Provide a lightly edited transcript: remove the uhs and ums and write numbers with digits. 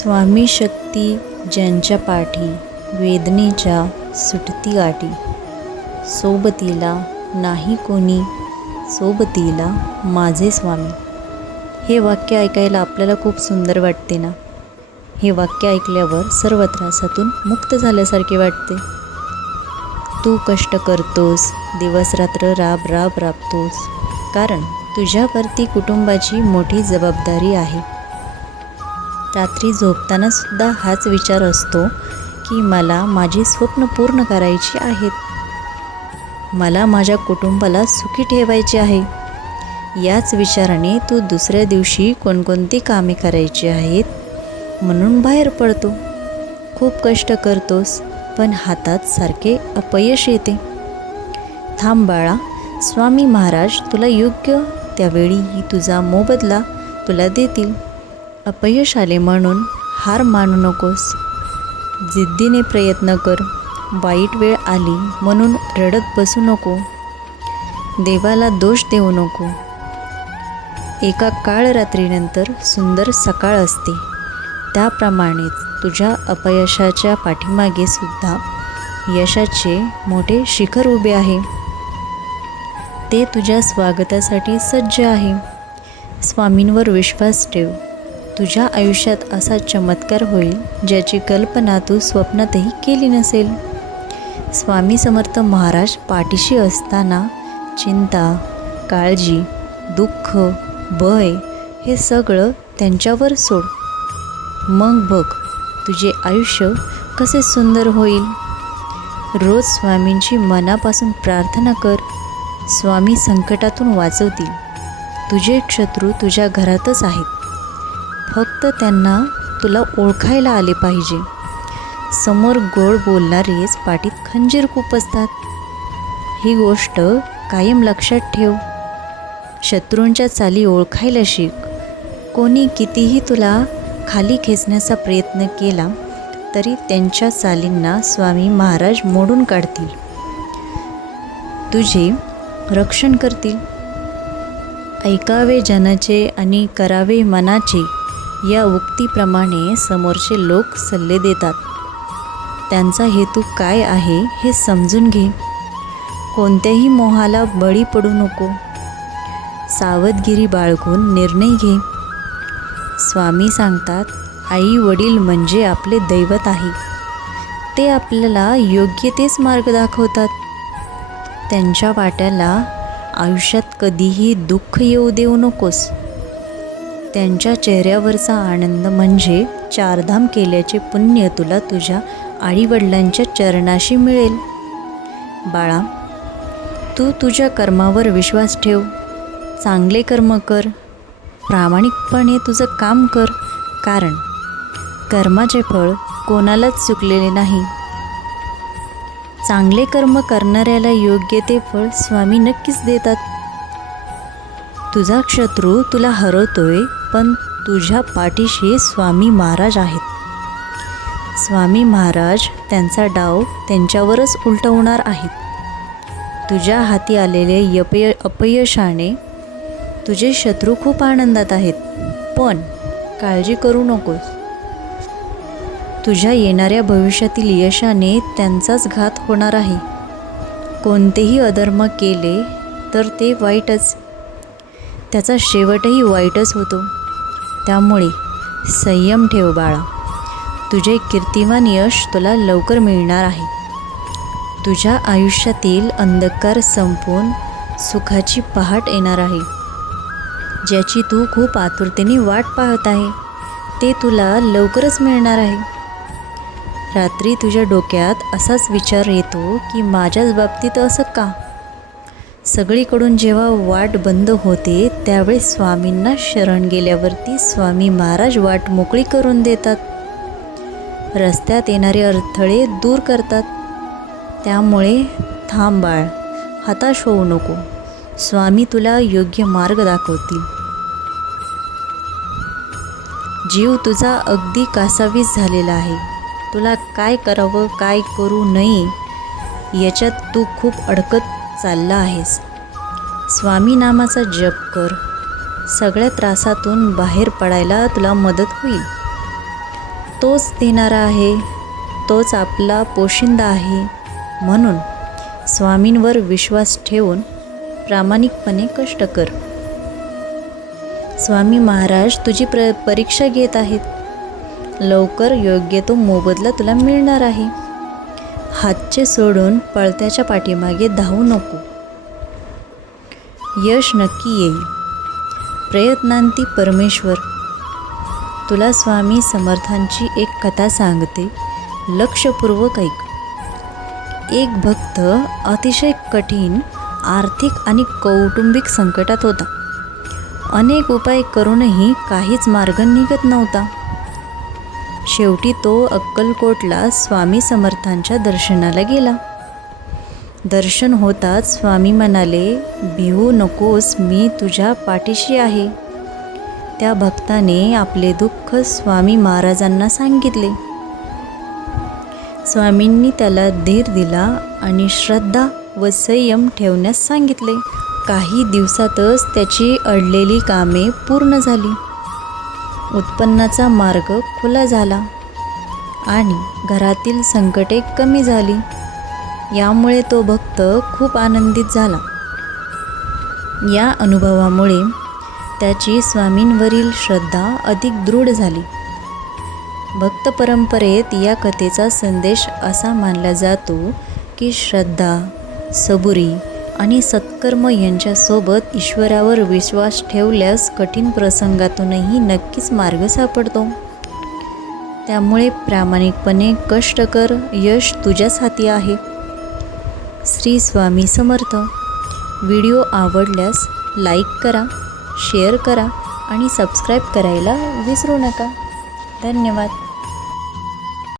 स्वामी शक्ती ज्यांच्या पाठी, वेदनेच्या सुटती गाठी, सोबतीला नाही कोणी, सोबतीला माझे स्वामी. हे वाक्य ऐकायला आपल्याला खूप सुंदर वाटते ना. हे वाक्य ऐकल्यावर सर्व त्रासातून मुक्त झाल्यासारखे वाटते. तू कष्ट करतोस, दिवसरात्र राबतोस, कारण तुझ्यावरती कुटुंबाची मोठी जबाबदारी आहे. रात्री झोपताना सुद्धा हाच विचार असतो की मला माझी स्वप्न पूर्ण करायची आहेत, मला माझ्या कुटुंबाला सुखी ठेवायचे आहे. याच विचाराने तू दुसऱ्या दिवशी कोणकोणती कामे करायची आहेत म्हणून बाहेर पडतो. खूप कष्ट करतोस, पण हातात सारखे अपयश येते. थांब बाळा, स्वामी महाराज तुला योग्य त्यावेळी तुझा मोबदला तुला देतील. अपयश आले म्हणून हार मानू नकोस, जिद्दीने प्रयत्न कर. वाईट वेळ आली म्हणून रडत बसू नको, देवाला दोष देऊ नको. एका काळ रात्रीनंतर सुंदर सकाळ असते, त्याप्रमाणेच तुझ्या अपयशाच्या पाठीमागे सुद्धा यशाचे मोठे शिखर उभे आहे. ते तुझ्या स्वागतासाठी सज्ज आहे. स्वामींवर विश्वास ठेव. तुझ्या आयुष्यात असा चमत्कार होईल ज्याची कल्पना तू स्वप्नातही केली नसेल. स्वामी समर्थ महाराज पाठीशी असताना चिंता, काळजी, दुःख, भय हे सगळं त्यांच्यावर सोड. मग बघ तुझे आयुष्य कसे सुंदर होईल. रोज स्वामींची मनापासून प्रार्थना कर. स्वामी संकटातून वाचवतील. तुझे शत्रू तुझ्या घरातच आहेत, फक्त त्यांना तुला ओळखायला आले पाहिजे. समोर गोड बोलणारेच पाठीत खंजीर खुपसतात. ही गोष्ट कायम लक्षात ठेव. शत्रूंच्या चाली ओळखायला शिक. कोणी कितीही तुला खाली खेचण्याचा प्रयत्न केला तरी त्यांच्या चालींना स्वामी महाराज मोडून काढतील, तुझे रक्षण करतील. ऐकावे जनाचे आणि करावे मनाचे या उक्तीप्रमाणे समोरचे लोक सल्ले देतात. त्यांचा हेतू काय आहे हे समजून घे. कोणत्याही मोहाला बळी पडू नको. सावधगिरी बाळगून निर्णय घे. स्वामी सांगतात, आई वडील म्हणजे आपले दैवत आहे. ते आपल्याला योग्य तेच मार्ग दाखवतात. त्यांच्या वाट्याला आयुष्यात कधीही दुःख येऊ देऊ नकोस. त्यांच्या चेहऱ्यावरचा आनंद म्हणजे चारधाम केल्याचे पुण्य तुला तुझ्या आईवडिलांच्या चरणाशी मिळेल. बाळा, तू तुझ्या कर्मावर विश्वास ठेव. चांगले कर्म कर. प्रामाणिकपणे तुझं काम कर, कारण कर्माचे फळ कोणालाच चुकलेले नाही. चांगले कर्म करणाऱ्याला योग्य ते फळ स्वामी नक्कीच देतात. तुझा शत्रू तुला हरवतोय, पण तुझ्या पाठीशी स्वामी महाराज आहेत. स्वामी महाराज त्यांचा डाव त्यांच्यावरच उलटवणार आहेत. तुझ्या हाती आलेले अपयशाने तुझे शत्रू खूप आनंदात आहेत, पण काळजी करू नकोस. तुझ्या येणाऱ्या भविष्यातील यशाने त्यांचाच घात होणार आहे. कोणतेही अधर्म केले तर ते वाईटच, त्याचा शेवटही वाईटच होतो. त्यामुळे संयम ठेव बाळा. तुझे कीर्तिमान यश तुला लवकर मिळणार आहे. तुझ्या आयुष्यातील अंधकार संपून सुखाची पहाट येणार आहे. ज्याची तू खूप आतुरतेने वाट पाहत आहे ते तुला लवकरच मिळणार आहे. रात्री तुझ्या डोक्यात असाच विचार येतो की माझ्याच बाबतीत असं का. सगळीकडून जेव्हा वाट बंद होते त्यावेळेस स्वामींना शरण गेल्यावरती स्वामी महाराज वाट मोकळी करून देतात. रस्त्यात येणारे अडथळे दूर करतात. त्यामुळे थांब बाळ, हताश होऊ नको. स्वामी तुला योग्य मार्ग दाखवतील. जीव तुझा अगदी कासावीस झालेला आहे. तुला काय करावं काय करू नये याच्यात तू खूप अडकत चालला आहेस. स्वामी नामाचा जप कर. सगळ्या त्रासातून बाहेर पडायला तुला मदत होईल. तोच देणारा आहे, तोच आपला पोशिंदा आहे. म्हणून स्वामींवर विश्वास ठेवून प्रामाणिकपणे कष्ट कर. स्वामी महाराज तुझी परीक्षा घेत आहेत. लवकर योग्य तो मोबदला तुला मिळणार आहे. हातचे सोडून पळत्याच्या पाठीमागे धावू नको. यश नक्की येईल. प्रयत्नांती परमेश्वर. तुला स्वामी समर्थांची एक कथा सांगते, लक्षपूर्वक ऐक. एक भक्त अतिशय कठीण आर्थिक आणि कौटुंबिक संकटात होता. अनेक उपाय करूनही काहीच मार्ग निघत नव्हता. शेवटी तो अक्कलकोटला स्वामी समर्थांच्या दर्शनाला गेला. दर्शन होताच स्वामी म्हणाले, भिवू नकोस, मी तुझ्या पाठीशी आहे. त्या भक्ताने आपले दुःख स्वामी महाराजांना सांगितले. स्वामींनी त्याला धीर दिला आणि श्रद्धा व संयम ठेवण्यास सांगितले. काही दिवसातच त्याची अडलेली कामे पूर्ण झाली. उत्पन्नाचा मार्ग खुला झाला आणि घरातील संकटे कमी झाली. यामुळे तो भक्त खूप आनंदित झाला. या अनुभवामुळे त्याची स्वामींवरील श्रद्धा अधिक दृढ झाली. भक्त परंपरेत या कथेचा संदेश असा मानला जातो की श्रद्धा, सबुरी आणि सत्कर्म यांच्यासोबत ईश्वरावर विश्वास ठेवल्यास कठीण प्रसंगातूनही नक्कीच मार्ग सापडतो. त्यामुळे प्रामाणिकपणे कष्ट कर, यश तुझ्याच हाती आहे. श्री स्वामी समर्थ. व्हिडिओ आवडल्यास लाईक करा, शेअर करा आणि सबस्क्राईब करायला विसरू नका. धन्यवाद.